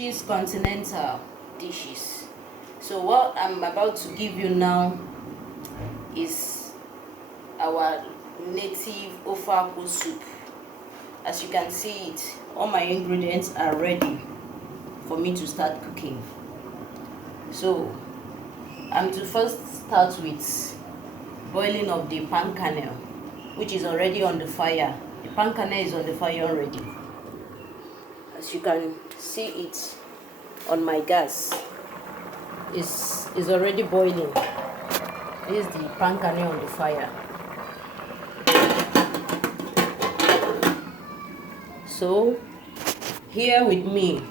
Chiz Continental dishes. So what I'm about to give you now is our native Akwu soup. As you can see it, all my ingredients are ready for me to start cooking. So I'm to first start with boiling of the pan kernel, which is already on the fire. The pan kernel is on the fire already. As you can see it on my gas, is already boiling. This is the pan kernel on the fire. So here with me,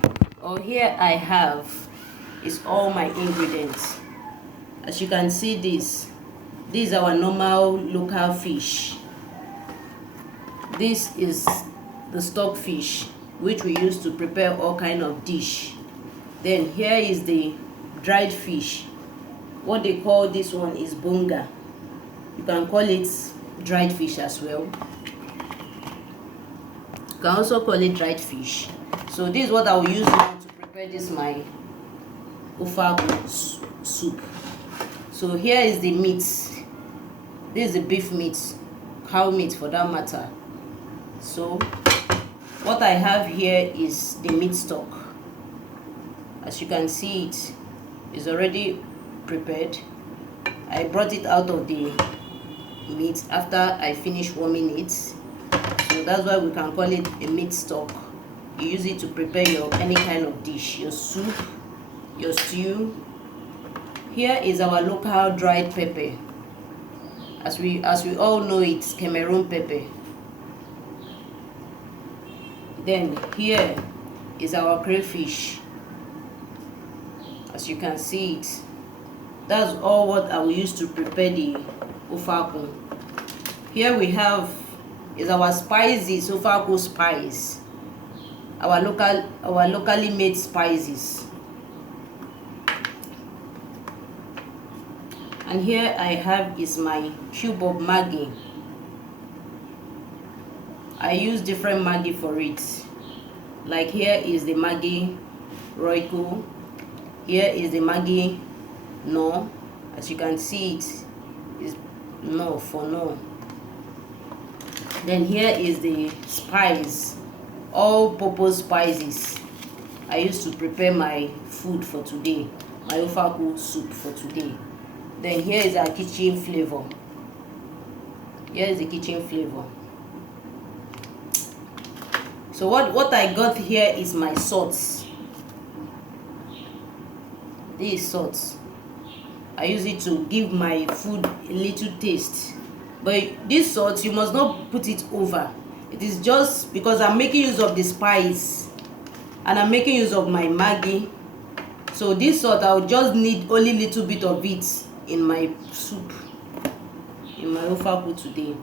or here I have, is all my ingredients. As you can see, this is our normal local fish. This is the stock fish, which we use to prepare all kind of dish. Then here is the dried fish. What they call this one is banga. You can call it dried fish as well. You can also call it dried fish. So this is what I will use now to prepare this my Akwu soup. So here is the meat. This is the beef meat, cow meat for that matter. So what I have here is the meat stock. As you can see, it is already prepared. I brought it out of the meat after I finished warming it. So that's why we can call it a meat stock. You use it to prepare your any kind of dish, your soup, your stew. Here is our local dried pepper. As we all know, it's Cameroon pepper. Then here is our crayfish. As you can see it, that's all what I will use to prepare the Akwu. Here we have is our spices, Akwu spice, our locally made spices. And here I have is my cube of Maggi. I use different Maggi for it. Like here is the Maggi Royco. Here is the Maggi No. As you can see, it is no for no. Then here is the spice, all purpose spices I used to prepare my food for today, my Akwu soup for today. Then here is our kitchen flavor. Here is the kitchen flavor. So what I got here is my salts. This is salt. I use it to give my food a little taste. But this salt, you must not put it over. It is just because I'm making use of the spice and I'm making use of my Maggi. So this salt, I'll just need only little bit of it in my soup, in my Akwu today.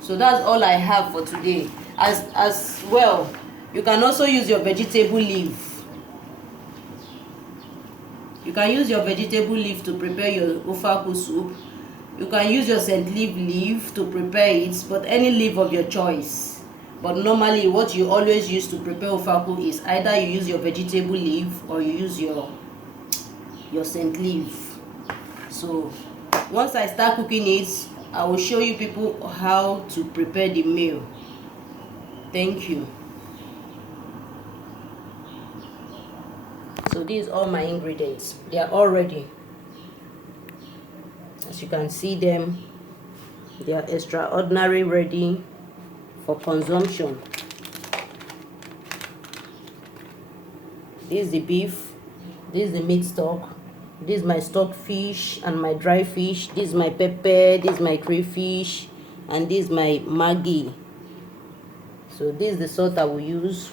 So that's all I have for today. As well, you can also use your vegetable leaf. You can use your vegetable leaf to prepare your Akwu soup. You can use your scent leaf to prepare it, but any leaf of your choice. But normally what you always use to prepare Akwu is either you use your vegetable leaf or you use your scent leaf. So once I start cooking it, I will show you people how to prepare the meal. Thank you. So these are all my ingredients. They are all ready. As you can see them, they are extraordinary ready for consumption. This is the beef, this is the meat stock, this is my stock fish and my dry fish, this is my pepper, this is my crayfish, and this is my Maggi. So this is the salt I will use,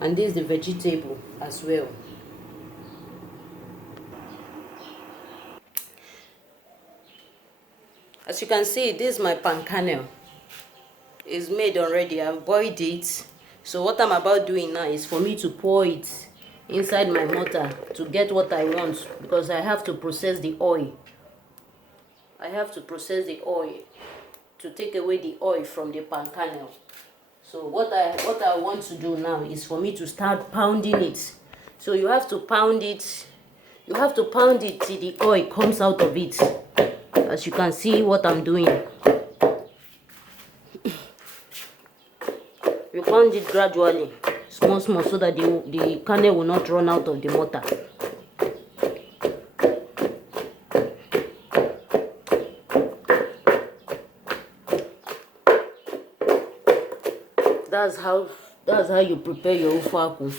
and this is the vegetable as well. As you can see, this is my pan kernel. It's made already. I've boiled it. So what I'm about doing now is for me to pour it inside my mortar to get what I want, because I have to process the oil. I have to process the oil to take away the oil from the pan kernel. So what I want to do now is for me to start pounding it. So you have to pound it. You have to pound it till the oil comes out of it. As you can see what I'm doing. You pound it gradually, small, so that the kernel will not run out of the mortar. That's how you prepare your ofe akwu.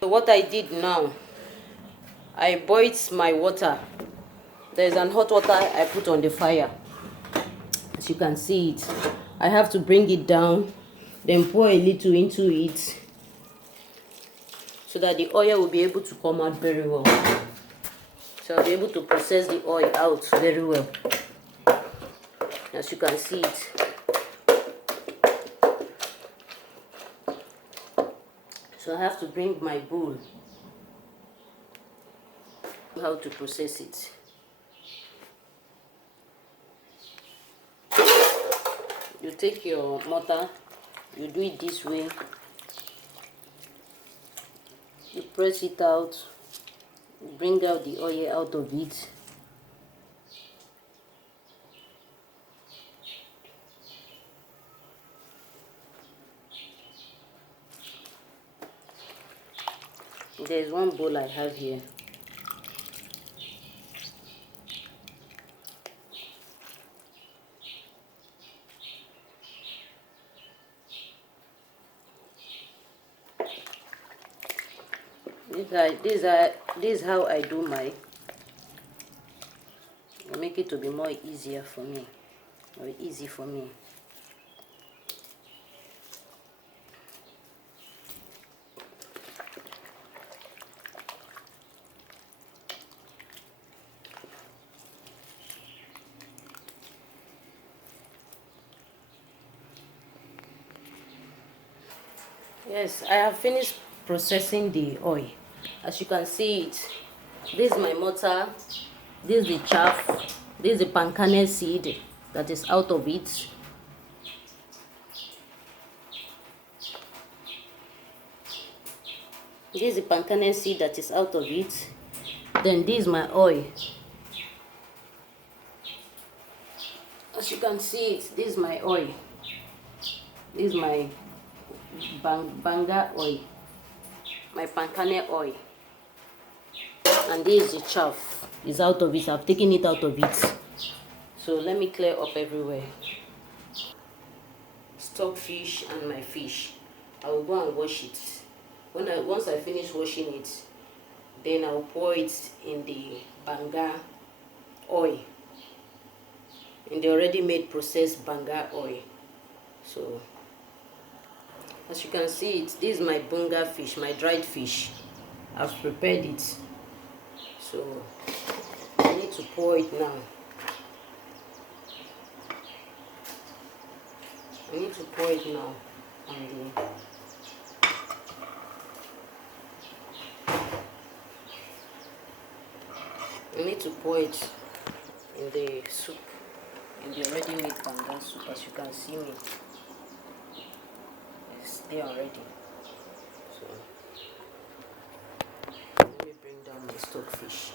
So what I did now, I boiled my water. There's an hot water I put on the fire. As you can see it, I have to bring it down, then pour a little into it so that the oil will be able to come out very well. So I'll be able to process the oil out very well. As you can see it. So I have to bring my bowl. How to process it. You take your mortar, you do it this way. You press it out, bring out the oil out of it. There's one bowl I have here. This is how I do my. I make it to be more easier for me, or easy for me. Yes, I have finished processing the oil. As you can see it, this is my mortar, this is the chaff, this is the pancake seed that is out of it. This is the pancake seed that is out of it. Then this is my oil. As you can see it, this is my oil. This is my banga oil, my pancake oil, and this is the chaff. Is out of it. I've taken it out of it. So let me clear up everywhere. Stockfish and my fish. I will go and wash it. Once I finish washing it, then I'll pour it in the banga oil, in the already made processed banga oil. So as you can see it, this is my banga fish, my dried fish. I've prepared it. So I need to pour it now. I need to pour it now on the I need to pour it in the soup, in the already made banga soup. As you can see me, it's there already. So let me bring down my stockfish.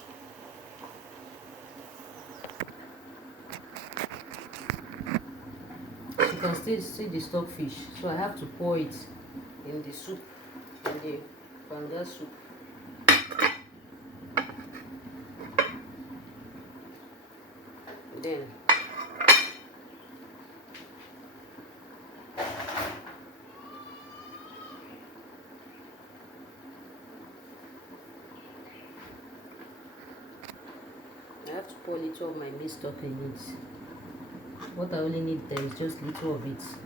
You can still see the stockfish, so I have to pour it in the soup, in the banga soup. Then I have to pour a little of my meat stock in it. What I only need there is just little of it. So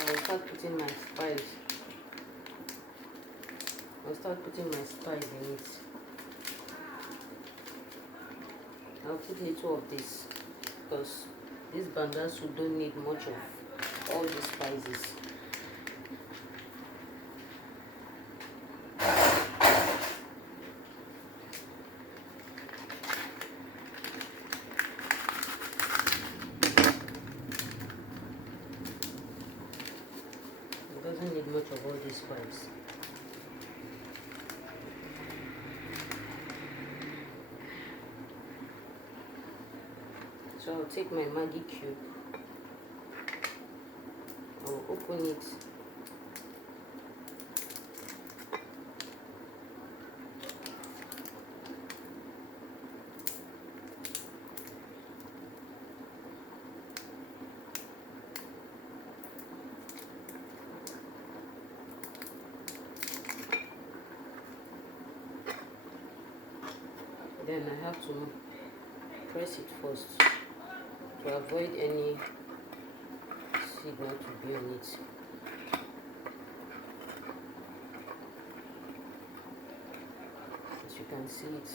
I'll start putting my spice. I'll start putting my spice in it. I'll put little of this because this banga soup don't need much of all the spices. It doesn't need much of all this spice. So I'll take my Maggi cube, I'll open it, then I have to press it first to avoid any seed not to be on it. As you can see it.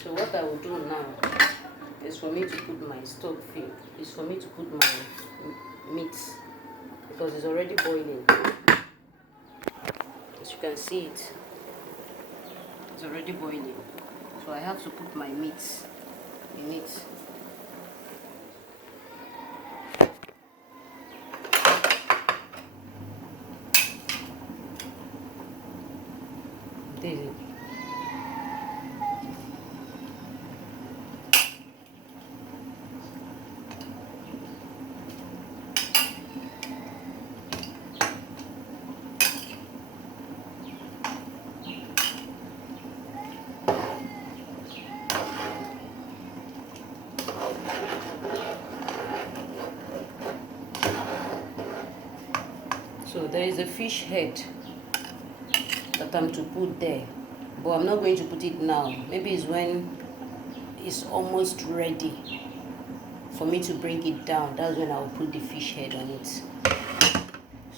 So what I will do now is for me to put my stock fill, is for me to put my meat because it's already boiling. As you can see it, it's already boiling. So I have to put my meat in it. This is it. So there is a fish head that I'm to put there, but I'm not going to put it now. Maybe it's when it's almost ready for me to bring it down. That's when I will put the fish head on it.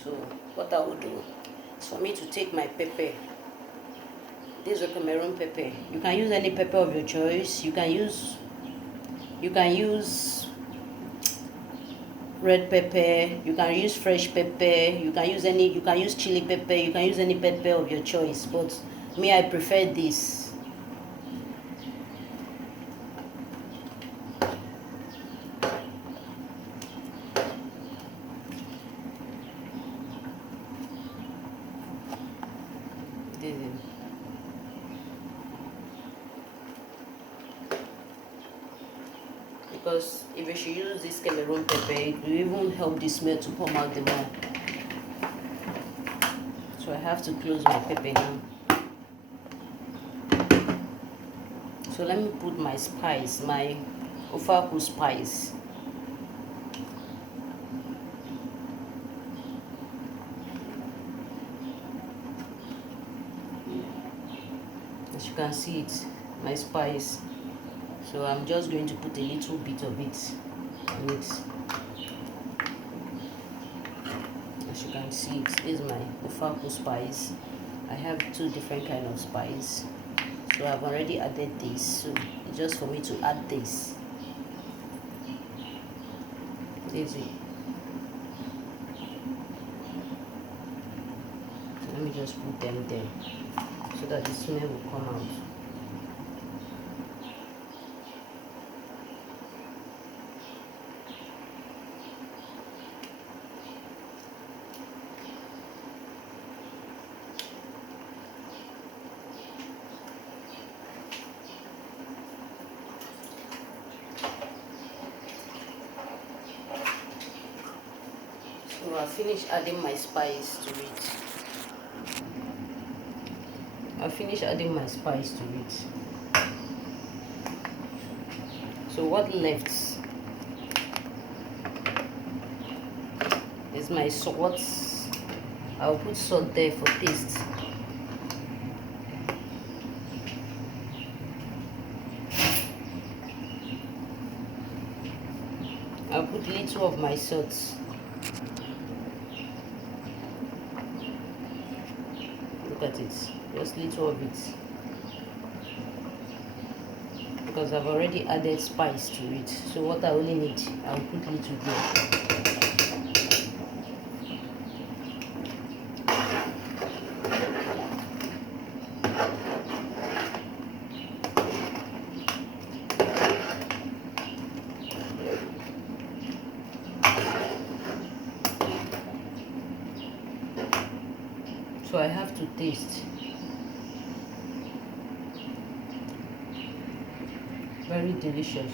So what I will do is for me to take my pepper. This is a Cameroon pepper. You can use any pepper of your choice. You can use red pepper, you can use fresh pepper, you can use chili pepper, you can use any pepper of your choice, but me, I prefer this. Because if you should use this Cameroon pepper, it will even help the smell to come out the more. So I have to close my pepper now. So let me put my spice, my Akwu spice. As you can see it, my spice. So I'm just going to put a little bit of it on it. As you can see, this is my Akwu spice. I have two different kind of spice. So I've already added this. So it's just for me to add this. This is it. So let me just put them there so that the smell will come out. finished adding my spice to it. So what left is my salt. I'll put salt there for taste. I'll put little of my salt. Look at it, just little of it, because I've already added spice to it. So what I only need, I'll put little there. So I have to taste. Very delicious.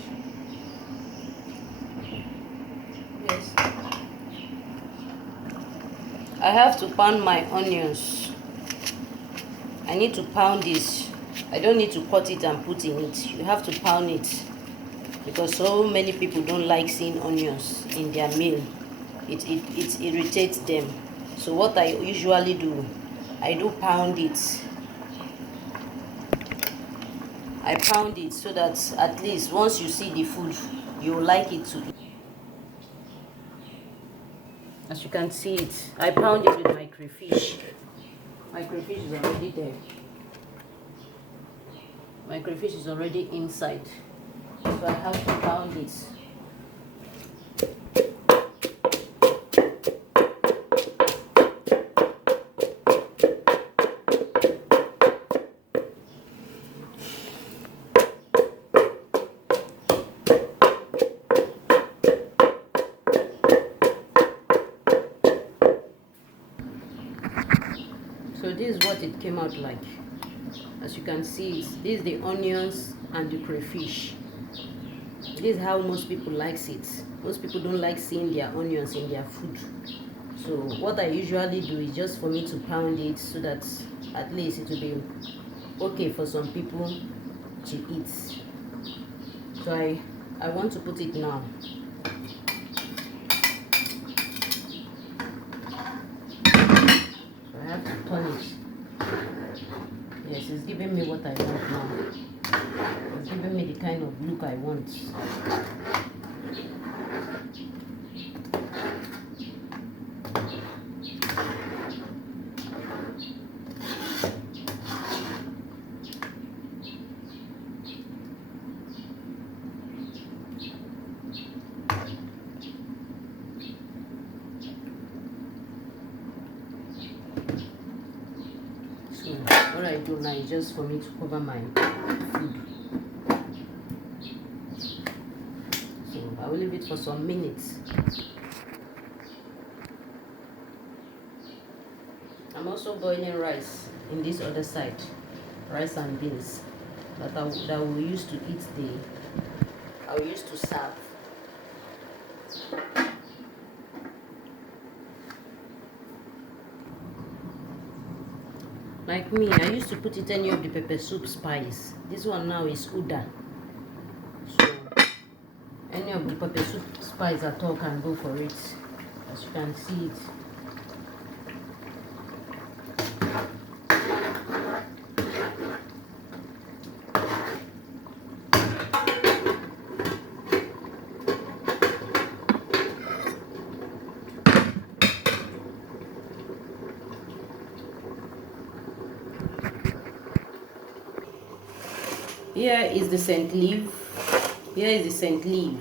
Yes. I have to pound my onions. I need to pound this. I don't need to cut it and put in it. You have to pound it, because so many people don't like seeing onions in their meal. It irritates them. So what I usually do, I do pound it. I pound it so that at least once you see the food, you like it to eat. As you can see it, I pound it with my crayfish. My crayfish is already there. My crayfish is already inside. So I have to pound it. So this is what it came out like. As you can see, this is the onions and the crayfish. This is how most people likes it. Most people don't like seeing their onions in their food. So what I usually do is just for me to pound it so that at least it will be okay for some people to eat. So I want to put it now. So I have to turn it. Yes, it's giving me what I want now. It's giving me the kind of look I want. So what I do now is just for me to cover my food. So I will leave it for some minutes. I'm also boiling rice in this other side, rice and beans that we used to eat I will use to serve. Like me, I used to put it any of the pepper soup spice. This one now is Uda. So any of the pepper soup spice at all can go for it. As you can see it. Here is the scent leaf. Here is the scent leaf.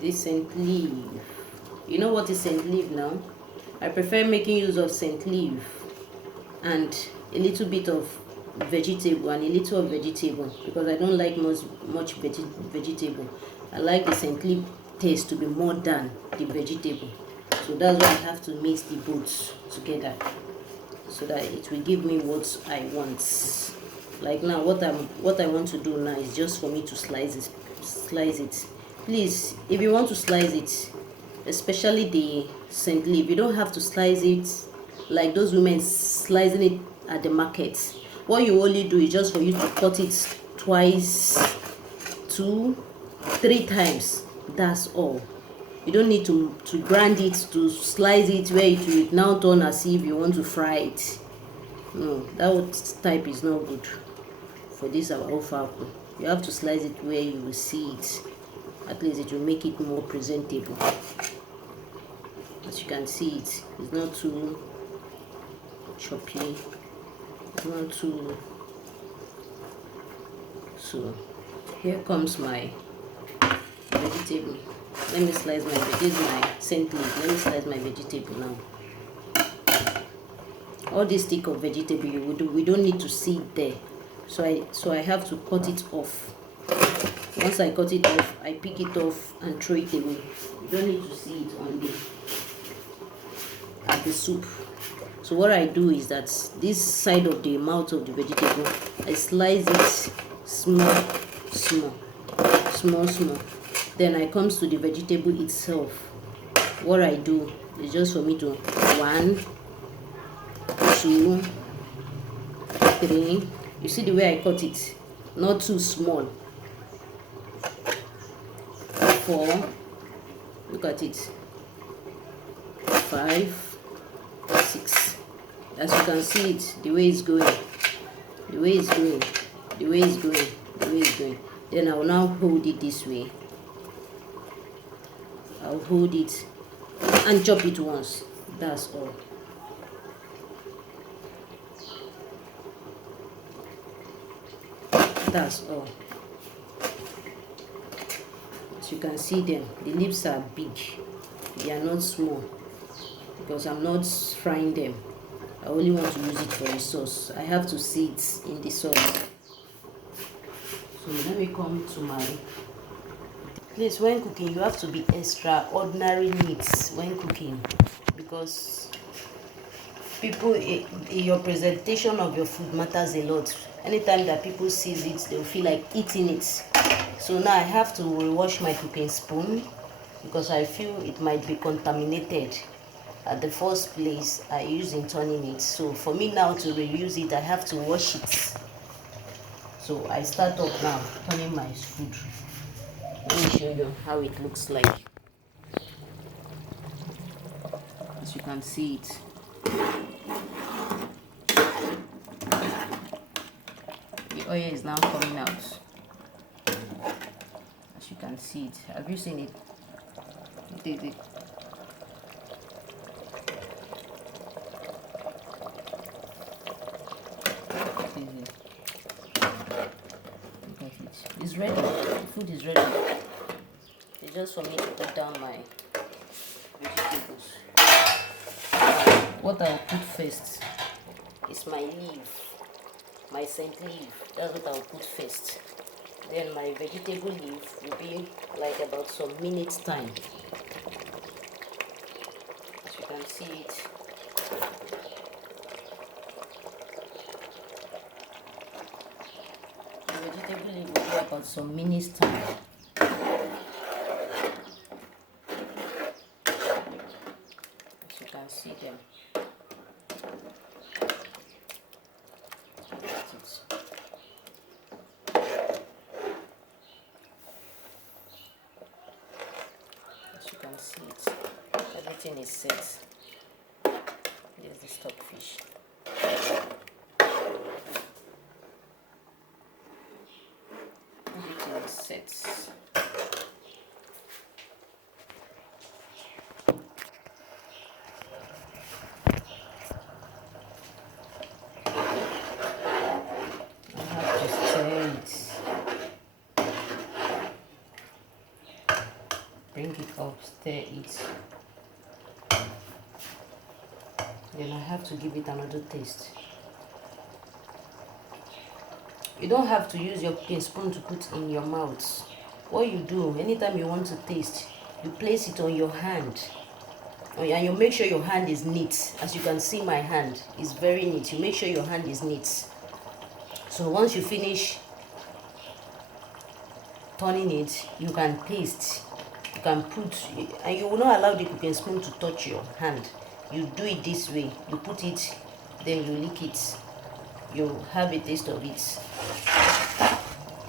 This scent leaf. You know what is scent leaf now? I prefer making use of scent leaf and a little bit of vegetable and a little of vegetable, because I don't like much vegetable. I like the scent leaf taste to be more than the vegetable. So that's why I have to mix the both together so that it will give me what I want. Like now, what I want to do now is just for me to slice it. Please, if you want to slice it, especially the scent leaf. You don't have to slice it like those women slicing it at the market. What you only do is just for you to cut it twice, 2, 3 times. That's all. You don't need to grind it, to slice it where it will now turn as if you want to fry it. No, that type is not good for this our ofe akwu. You have to slice it where you will see it. At least it will make it more presentable. As you can see, it's not too choppy, it's not too. So here comes my vegetable. Let me slice my this is my scent leaf. Let me slice my vegetable now. All this stick of vegetable we don't need to see it there. So I have to cut it off. Once I cut it off, I pick it off and throw it away. You don't need to see it on the soup. So what I do is that this side of the mouth of the vegetable, I slice it small. Then I comes to the vegetable itself. What I do is just for me to 1, 2, 3. You see the way I cut it, not too small. 4, look at it, 5, 6. As you can see it, the way it's going, then I will now hold it this way. I'll hold it and chop it once. That's all. That's all. As you can see them, the leaves are big. They are not small because I'm not frying them. I only want to use it for a sauce. I have to see it in the sauce. So let me come to my. Please, when cooking, you have to be extraordinary neat when cooking, because people, your presentation of your food matters a lot. Anytime that people sees it, they'll feel like eating it. So now I have to rewash my cooking spoon because I feel it might be contaminated at the first place I used in turning it. So for me now to reuse it, I have to wash it. So I start up now turning my food. Let me show you how it looks like. As you can see it. The oil is now coming out. As you can see it. Have you seen it? Look at it. It's ready. The food is ready. It's just for me to put down my vegetables. What I'll put first is my leaf, my scent leaf. That's what I'll put first. Then my vegetable leaf will be like about some minutes time. As you can see it. The vegetable leaf will be about some minutes time. As you can see them. As you can see it, everything is set. There's the stockfish. Everything is set. Bring it up, stir it. Then I have to give it another taste. You don't have to use your spoon to put in your mouth. What you do, anytime you want to taste, you place it on your hand. And you make sure your hand is neat. As you can see, my hand is very neat. You make sure your hand is neat. So once you finish turning it, you can taste. You can put, and you will not allow the cooking spoon to touch your hand. You do it this way. You put it, then you lick it. You have a taste of it.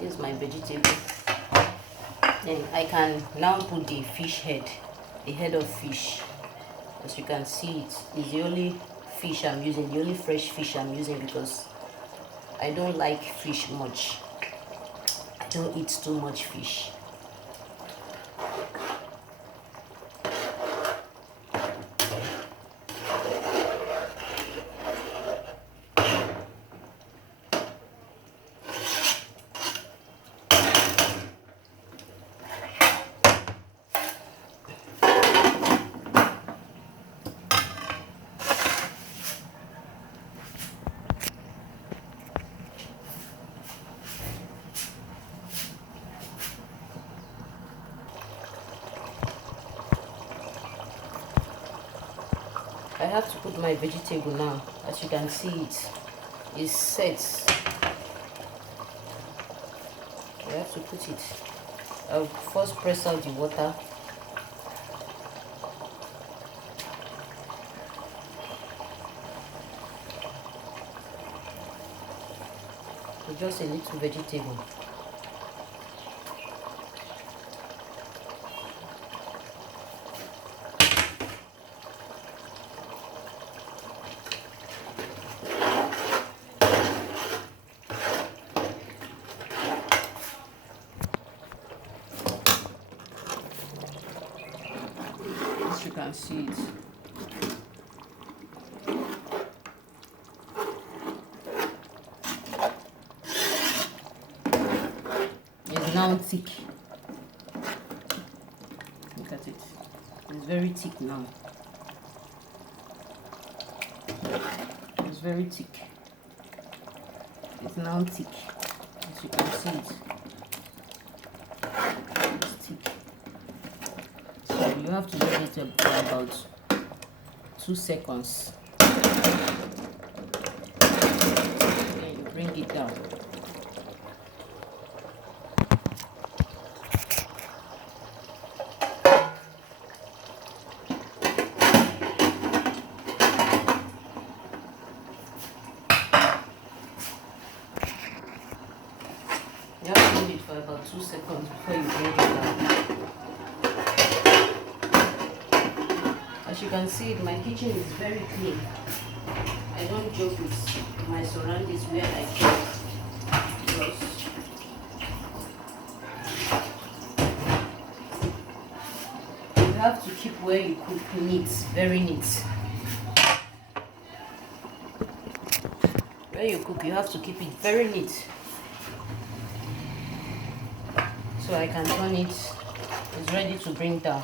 This is my vegetable. Then I can now put the fish head, the head of fish. As you can see, it's the only fish I'm using, the only fresh fish I'm using, because I don't like fish much. I don't eat too much fish. I have to put my vegetable now. As you can see, it is set. I have to put it. I'll first press out the water. With just a little vegetable. You can see it. It's now thick. Look at it. It's very thick now. It's very thick. It's now thick. As you can see it. It's thick. So you have to let it for about 2 seconds. Then you bring it down. You have to hold it for about 2 seconds before you bring it down. As you can see, my kitchen is very clean. I don't joke with my surroundings where I cook, because you have to keep where you cook neat, very neat. Where you cook, you have to keep it very neat. So I can turn it. It's ready to bring down.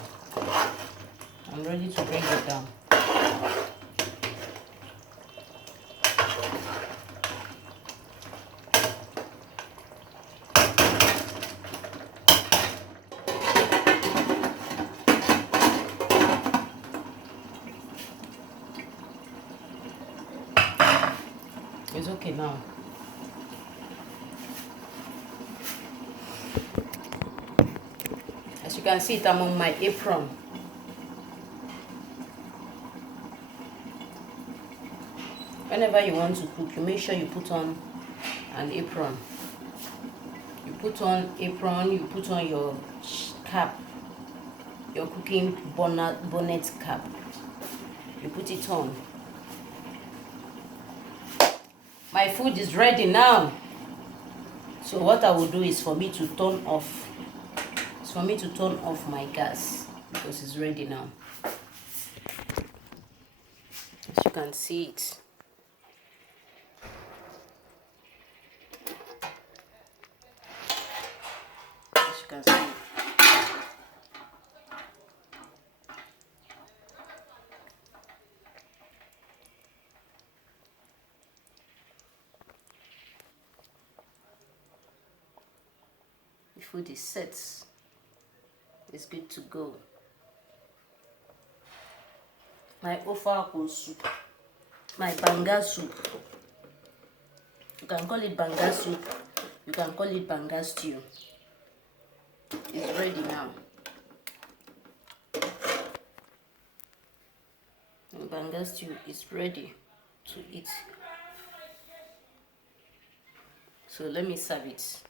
I'm ready to bring it down. It's okay now. As you can see it, I'm on my apron. Whenever you want to cook, you make sure you put on an apron. You put on apron, you put on your cap, your cooking bonnet cap. You put it on. My food is ready now. So what I will do is for me to turn off. It's for me to turn off my gas because it's ready now. As you can see it. As you can see it. The food is set. It's good to go. My Akwu soup, my Banga soup. You can call it Banga soup, you can call it Banga stew. It's ready now. banga stew is ready to eat. So let me serve it.